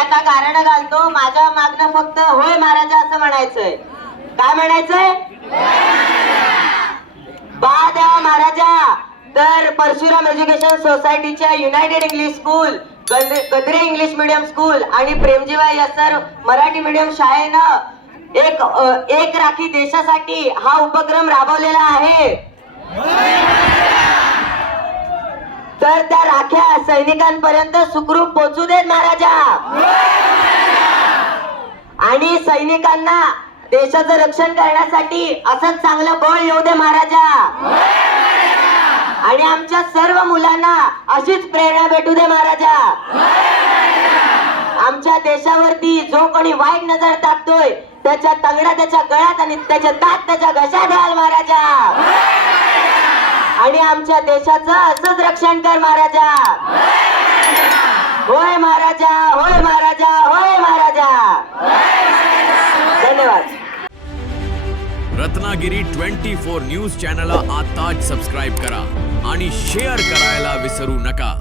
आता गारणं घालतो, माझ्या मागणं फक्त होय महाराजा असं म्हणायचंय. काय म्हणायचंय? बा द्या महाराजा. तर परशुराम एज्युकेशन सोसायटीच्या United English school, Gadre English medium school आणि प्रेमजीबाई सर मराठी मीडियम शाळेनं एक राखी देशासाठी हा उपक्रम राबवलेला आहे. तर त्या राख्या सैनिकांपर्यंत सुखरूप पोहोचू देत महाराजा. आणि सैनिकांना देशाचं रक्षण करण्यासाठी असंच चांगलं बळ येऊ दे महाराजा. आणि आमच्या सर्व मुलांना अशीच प्रेरणा भेटू दे महाराजा. आमच्या देशावरती जो कोणी वाईट नजर टाकतोय त्याच्या तंगड्या त्याच्या गळ्यात आणि त्याचे दात त्याच्या घशात घाल महाराजा. आणि आमच्या देशाचं असंच रक्षण कर महाराजा. होय महाराजा, होय महाराजा, होय महाराजा. धन्यवाद. रत्नागिरी 24 न्यूज चॅनलला आताच सबस्क्राईब करा आणि शेअर करायला विसरू नका.